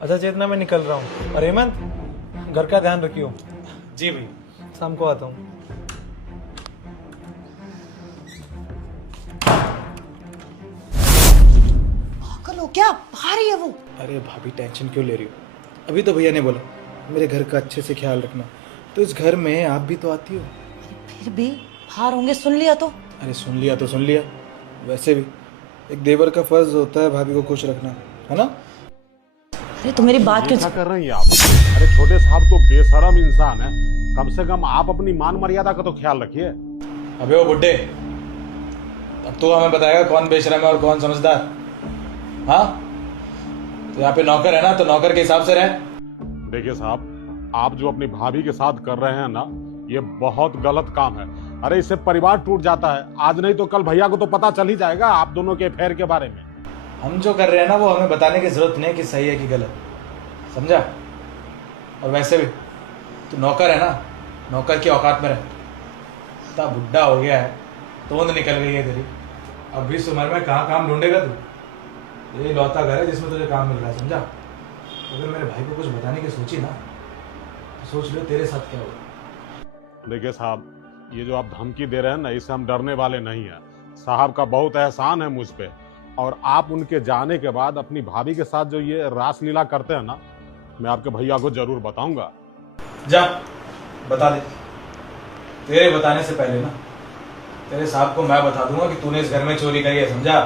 अच्छा चेतना, मैं निकल रहा हूँ। और हेमंत, घर का ध्यान रखियो। जी भैया। शाम को आता हूँ। पागल हो क्या? बाहर ही है वो। अरे भाभी टेंशन क्यों ले रही हो? अभी तो भैया ने बोला मेरे घर का अच्छे से ख्याल रखना, तो इस घर में आप भी तो आती हो। फिर भी बाहर होंगे, सुन लिया तो? अरे सुन लिया तो सुन लिया, वैसे भी एक देवर का फर्ज होता है भाभी को खुश रखना, है ना? अरे तो मेरी बात क्यों? क्या कर रही हैं आप? अरे छोटे साहब तो बेशरम इंसान है, कम से कम आप अपनी मान मर्यादा का तो ख्याल रखिए। अबे वो बुड्ढे, अब तो हमें बताएगा कौन बेशरम है और कौन समझदार। हाँ, तो यहाँ पे नौकर है ना, तो नौकर के हिसाब से रहे। देखिए साहब, आप जो अपनी भाभी के साथ कर रहे हैं ना, ये बहुत गलत काम है। अरे इससे परिवार टूट जाता है, आज नहीं तो कल भैया को तो पता चल ही जाएगा आप दोनों के अफेयर के बारे में। हम जो कर रहे हैं ना, वो हमें बताने की जरूरत नहीं कि सही है कि गलत, समझा? और वैसे भी तू नौकर है ना, नौकर की औकात में रह। इतना बुढ़ा हो गया है, तोंद निकल गई है तेरी। अब इस उम्र में कहाँ काम ढूंढेगा तू? ये लौता घर है जिसमें तुझे काम मिल रहा है, समझा? अगर मेरे भाई को कुछ बताने की सोची ना, तो सोच लो तेरे साथ क्या होगा। देखिए साहब, ये जो आप धमकी दे रहे हैं ना, इससे हम डरने वाले नहीं हैं। साहब का बहुत एहसान है मुझ पे, और आप उनके जाने के बाद अपनी भाभी के साथ जो ये रासलीला करते हैं ना, मैं आपके भैया को जरूर बताऊंगा। जा बता दे। तेरे बताने से पहले ना तेरे साहब को मैं बता दूंगा कि तूने इस घर में चोरी करी है, समझा?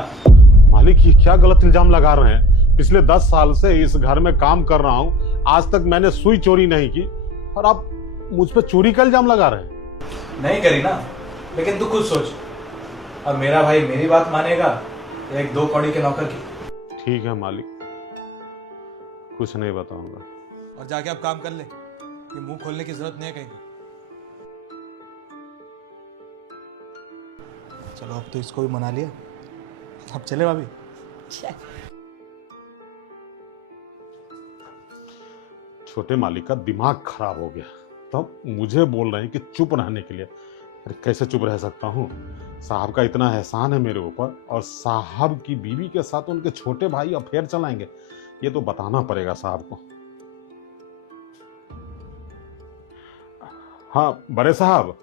मालिक, ये क्या गलत इल्जाम लगा रहे हैं? पिछले 10 साल से इस घर में काम कर रहा हूँ, आज तक मैंने सुई चोरी नहीं की, और आप मुझ पे चोरी का इल्जाम लगा रहे हैं। नहीं करी ना, लेकिन तू खुद सोच, अब मेरा भाई मेरी बात मानेगा या एक 2 कौड़ी के नौकर की? ठीक है मालिक, कुछ नहीं बताऊंगा। और जाके अब काम कर ले, ये मुंह खोलने की जरूरत नहीं है कहीं पे। चलो अब तो इसको भी मना लिया, अब चले भाभी। छोटे मालिक का दिमाग खराब हो गया, तब मुझे बोल रहे हैं कि चुप रहने के लिए। अरे कैसे चुप रह सकता हूँ? साहब का इतना एहसान है मेरे ऊपर, और साहब की बीवी के साथ उनके छोटे भाई अफेयर चलाएंगे, ये तो बताना पड़ेगा साहब को। हाँ बड़े साहब,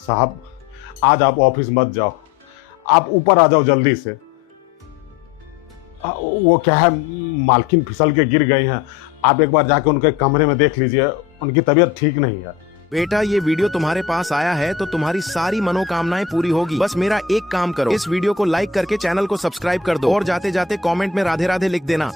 साहब आज आप ऑफिस मत जाओ, आप ऊपर आ जाओ जल्दी से। वो क्या है, मालकिन फिसल के गिर गई हैं, आप एक बार जाके उनके कमरे में देख लीजिए, उनकी तबीयत ठीक नहीं है। बेटा, ये वीडियो तुम्हारे पास आया है तो तुम्हारी सारी मनोकामनाएं पूरी होगी। बस मेरा एक काम करो, इस वीडियो को लाइक करके चैनल को सब्सक्राइब कर दो, और जाते जाते कमेंट में राधे राधे लिख देना।